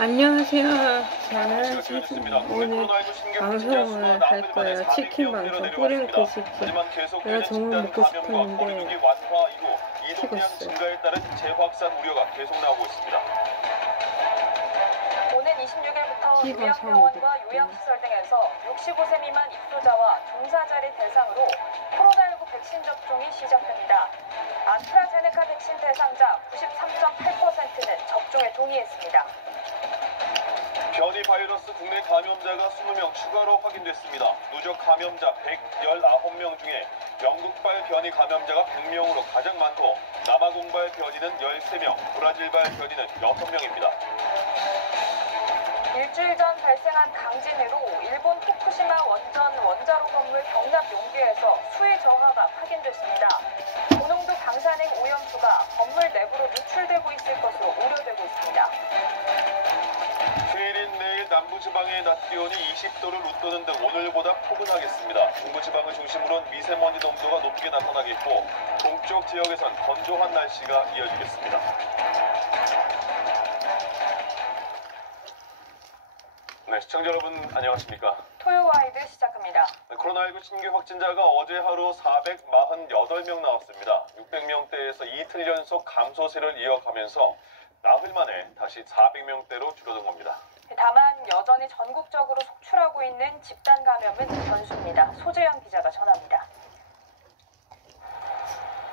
안녕하세요. 저는 오늘 방송을 할 거예요. 치킨 방송, 뿌링크 치킨. 내가 정말 먹고 싶었는데 식었어요. 재확산 우려가 계속 나오고 있습니다. 오는 26일부터 요양병원과 요양시설 등에서 65세 미만 입소자와 종사자를 대상으로 코로나19 백신 접종이 시작됩니다. 아스트라제네카 백신 대상자 93.8%는 접종에 동의했습니다. 변이 바이러스 국내 감염자가 20명 추가로 확인됐습니다. 누적 감염자 119명 중에 영국발 변이 감염자가 100명으로 가장 많고 남아공발 변이는 13명, 브라질발 변이는 6명입니다. 일주일 전 발생한 강진으로 일본 후쿠시마 원자로 건물 경납 용기에서 수위 저하가 확인됐습니다. 고농도 방사능 오염수가 건물 내부로 누출되고 있을 것으로 우려되고 있습니다. 휴일인 내일 남부지방의 낮 기온이 20도를 웃도는 등 오늘보다 포근하겠습니다. 중부지방을 중심으로 미세먼지 농도가 높게 나타나겠고 동쪽 지역에선 건조한 날씨가 이어지겠습니다. 네, 시청자 여러분 안녕하십니까? 토요와이드 시작합니다. 코로나19 신규 확진자가 어제 하루 448명 나왔습니다. 600명대에서 이틀 연속 감소세를 이어가면서 나흘 만에 다시 400명대로 줄어든 겁니다. 다만 여전히 전국적으로 속출하고 있는 집단 감염은 변수입니다. 소재영 기자가 전합니다.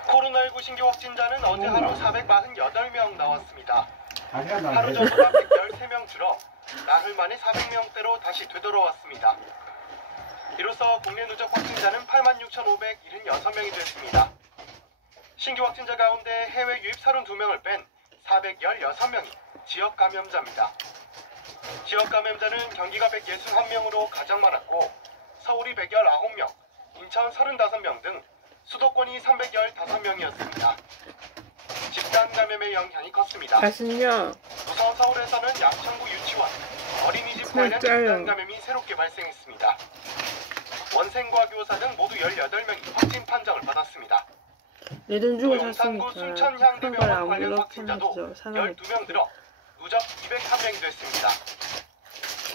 코로나19 신규 확진자는 어제 하루 448명 나왔습니다. 하루 전보다 113명 줄어 나흘 만에 400명대로 다시 되돌아왔습니다. 이로써 국내 누적 확진자는 86,576명이 됐습니다. 신규 확진자 가운데 해외 유입 32명을 뺀 416명이 지역 감염자입니다. 지역 감염자는 경기가 161명으로 가장 많았고 서울이 119명, 인천 35명 등 수도권이 315명이었습니다. 집단 감염의 영향이 컸습니다. 가슴요. 우선 서울에서는 양천구 유치원, 어린이집 관련 집단 감염이 새롭게 발생했습니다. 원생과 교사 등 모두 18명이 확진 판정을 받았습니다. 내 돈 주고 용산구 샀으니까 순천향대병원 관련 아무렇게나 확진자도 줘. 12명 늘어 누적 201명이 됐습니다.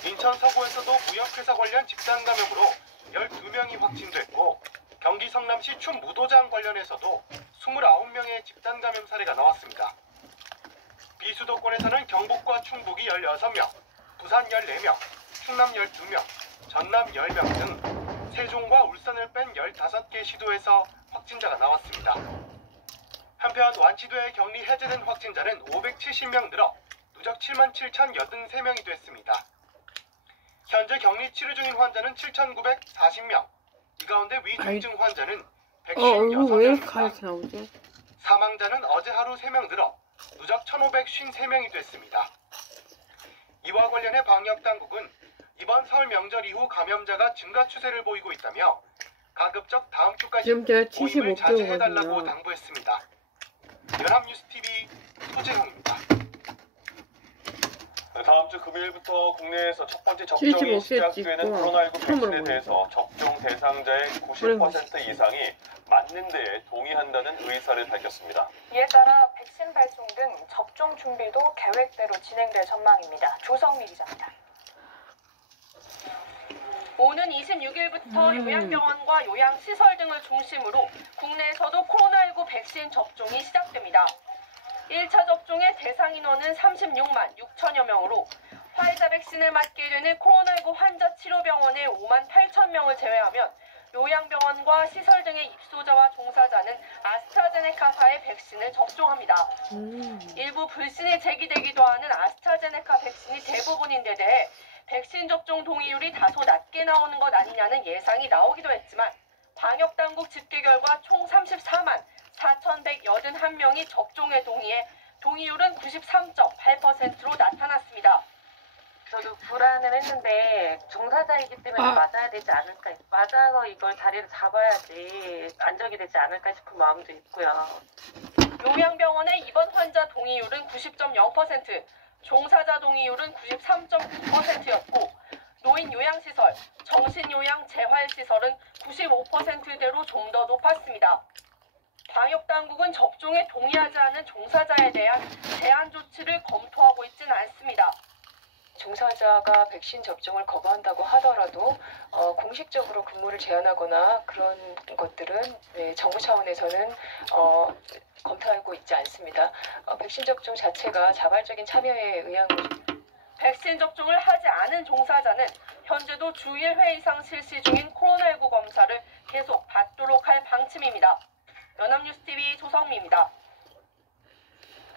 인천 서구에서도 무역회사 관련 집단 감염으로 12명이 확진됐고 경기 성남시 춘무도장 관련해서도 29명의 집단 감염 사례가 나왔습니다. 비수도권에서는 경북과 충북이 16명, 부산 14명, 충남 12명, 전남 10명 등 세종과 울산을 뺀 15개 시도에서 확진자가 나왔습니다. 한편 완치도에 격리 해제된 확진자는 570명 늘어 누적 77,083명이 됐습니다. 현재 격리 치료 중인 환자는 7,940명, 이 가운데 위중증 환자는 얼굴 왜 이렇게 156명입니다. 가렇게 나오지? 사망자는 어제 하루 3명 늘어 누적 1,553명이 됐습니다. 이와 관련해 방역당국은 이번 설 명절 이후 감염자가 증가 추세를 보이고 있다며 가급적 다음 주까지 지금 제가 모임을 자제해달라고 75kg거든요. 당부했습니다. 연합뉴스TV 소재형입니다. 다음 주 금요일부터 국내에서 첫 번째 75 접종이 세 시작되는 찍고 코로나19 처음으로 백신에 대해서 접종 대상자의 90% 이상이 맞는 데에 동의한다는 의사를 밝혔습니다. 이에 따라 백신 발송 등 접종 준비도 계획대로 진행될 전망입니다. 조성미 기자입니다. 오는 26일부터 요양병원과 요양시설 등을 중심으로 국내에서도 코로나19 백신 접종이 시작됩니다. 1차 접종의 대상 인원은 36만 6천여 명으로 화이자 백신을 맞게 되는 코로나19 환자 치료병원의 5만 8천 명을 제외하면 요양병원과 시설 등의 입소자와 종사자는 아스트라제네카사의 백신을 접종합니다. 일부 불신이 제기되기도 하는 아스트라제네카 백신이 대부분인데 대해 백신 접종 동의율이 다소 낮게 나오는 것 아니냐는 예상이 나오기도 했지만 방역당국 집계 결과 총 34만 4,181명이 접종에 동의해 동의율은 93.8%로 나타났습니다. 저도 불안을 했는데 종사자이기 때문에 맞아야 되지 않을까, 맞아서 이걸 자리를 잡아야지 안정이 되지 않을까 싶은 마음도 있고요. 요양병원의 입원 환자 동의율은 90.0%, 종사자 동의율은 93.9%였고 노인 요양시설, 정신요양 재활시설은 95%대로 좀 더 높았습니다. 방역당국은 접종에 동의하지 않은 종사자에 대한 제한 조치를 검토하고 있지는 않습니다. 종사자가 백신 접종을 거부한다고 하더라도 공식적으로 근무를 제한하거나 그런 것들은 네, 정부 차원에서는 검토하고 있지 않습니다. 백신 접종 자체가 자발적인 참여에 의한 것입니다. 백신 접종을 하지 않은 종사자는 현재도 주일 회의상 실시 중인 코로나19 검사를 계속 받도록 할 방침입니다. 연합뉴스TV 조성미입니다.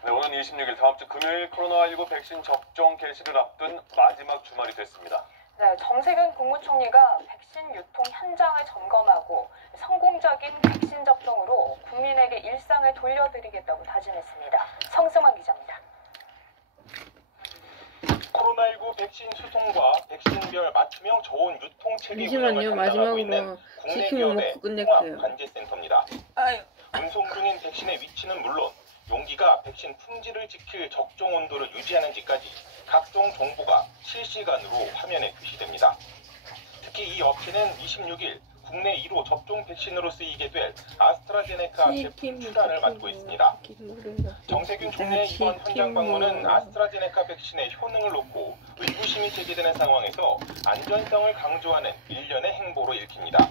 네, 오는 26일 다음 주 금요일 코로나19 백신 접종 개시를 앞둔 마지막 주말이 됐습니다. 네, 정세균 국무총리가 백신 유통 현장을 점검하고 성공적인 백신 접종으로 국민에게 일상을 돌려드리겠다고 다짐했습니다. 성승환 기자입니다. 코로나19 백신 수송과 백신별 맞춤형 저온 유통 체계 잠시만요. 운영을 담당하고 있는 마지막으로 국내 치킨 기업의 먹고 끝낼게요. 통합관제센터입니다. 운송 중인 백신의 위치는 물론 용기가 백신 품질을 지킬 적정 온도를 유지하는지까지 각종 정보가 실시간으로 화면에 표시됩니다. 특히 이 업체는 26일 국내 1호 접종 백신으로 쓰이게 될 아스트라제네카 제품 출하를 맡고 있습니다. 정세균 총리의 이번 현장 방문은 아스트라제네카 백신의 효능을 놓고 의구심이 제기되는 상황에서 안전성을 강조하는 일련의 행보로 읽힙니다.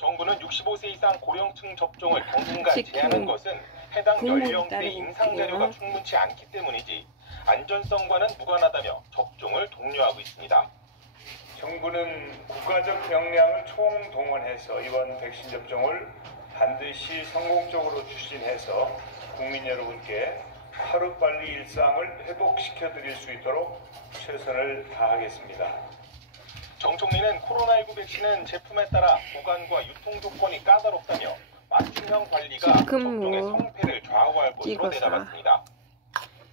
정부는 65세 이상 고령층 접종을 당분간 제한한 것은 해당 연령대 임상 자료가 충분치 않기 때문이지 안전성과는 무관하다며 접종을 독려하고 있습니다. 정부는 국가적 역량을 총동원해서 이번 백신 접종을 반드시 성공적으로 추진해서 국민 여러분께 하루빨리 일상을 회복시켜 드릴 수 있도록 최선을 다하겠습니다. 정 총리는 코로나19 백신은 제품에 따라 보관과 유통 조건이 까다롭다며 맞춤형 관리가 접종의 성패를 좌우할 것으로 내다봤습니다.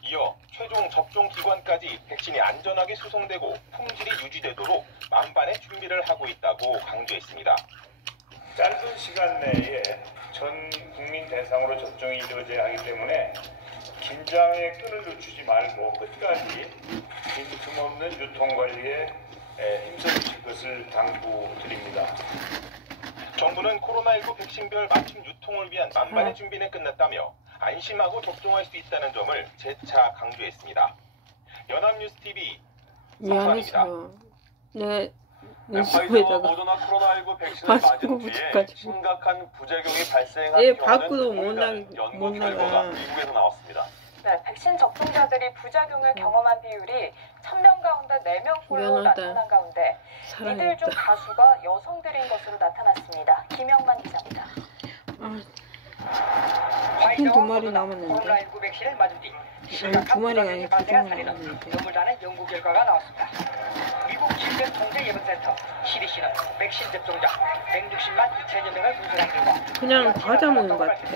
이어 최종 접종 기관까지 백신이 안전하게 수송되고 품질이 유지되도록 만반의 준비를 하고 있다고 강조했습니다. 짧은 시간 내에 전 국민 대상으로 접종이 이루어져야 하기 때문에 긴장의 끈을 늦추지 말고 끝까지 빈틈없는 유통관리에 힘써주실 것을 당부드립니다. 정부는 코로나19 백신별 맞춤 유통을 위한 만반의 준비는 끝났다며 안심하고 접종할 수 있다는 점을 재차 강조했습니다. 연합뉴스TV 성환입니다. 네, 화이자와 모더나 코로나19 백신을 맞은 뒤에 심각한 부작용이 발생한 밖으로 경우는 연구 결과가 미국에서 나왔습니다. 네, 백신 접종자들이 부작용을 경험한 비율이 1000명 가운데 4명꼴로 나타난 가운데 이들 중 다수가 여성들인 것으로 나타났습니다. 김영만 기자입니다. 치킨 2마리 남았는데. 코로나19 백신을 맞은 뒤 아니, 심각한 2마리가 부작용이 아니라 발생한 2마리 사례는 남았는데. 눈물나는 연구 결과가 나왔습니다. 미국 질병통제예방센터 CDC는 백신 접종자 160만 2천여 명을 분석한 결과 그냥 과자 먹는 것 같아.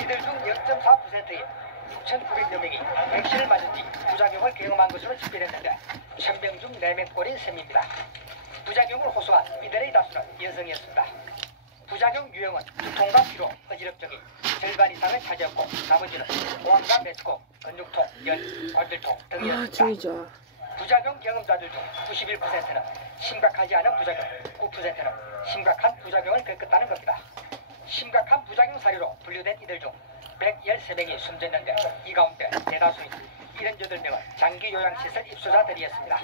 이들 중 0.4%인 6,900여 명이 백신을 맞은 뒤 부작용을 경험한 것으로 집계됐는데 1000명 중 4명꼴인 셈입니다. 부작용을 호소한 이들의 다수는 여성이었습니다. 부작용 유형은 두통과 피로, 어지럽증이 절반 이상을 차지했고 나머지는 고환과 메스코, 근육통, 열, 관절통 등이었습니다. 부작용 경험자들 중 91%는 심각하지 않은 부작용, 9%는 심각한 부작용을 겪었다는 겁니다. 심각한 부작용 사례로 분류된 이들 중 113명이 숨졌는데 이 가운데 대다수인 78명은 장기 요양시설 입소자들이었습니다.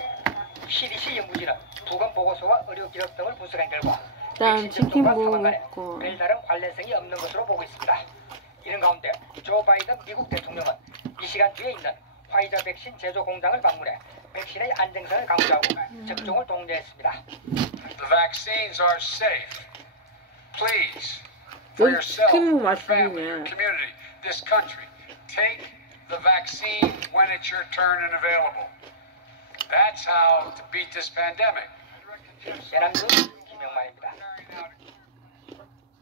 CDC 연구진은 부검 보고서와 의료 기록 등을 분석한 결과 일단 치킨 먹고 별다른 관련성이 없는 것으로 보고 있습니다. 이런 가운데 조 바이든 미국 대통령은 이 시간 뒤에 있는 화이자 백신 제조 공장을 방문해 백신의 안정성을 강조하고 접종을 독려했습니다. The vaccines are safe. Please, for 여기 yourself, 치킨 your family, 맛있네. your community, this country, take the vaccine when it's your turn and available. That's how to beat this pandemic. 연합뉴스 김영만입니다.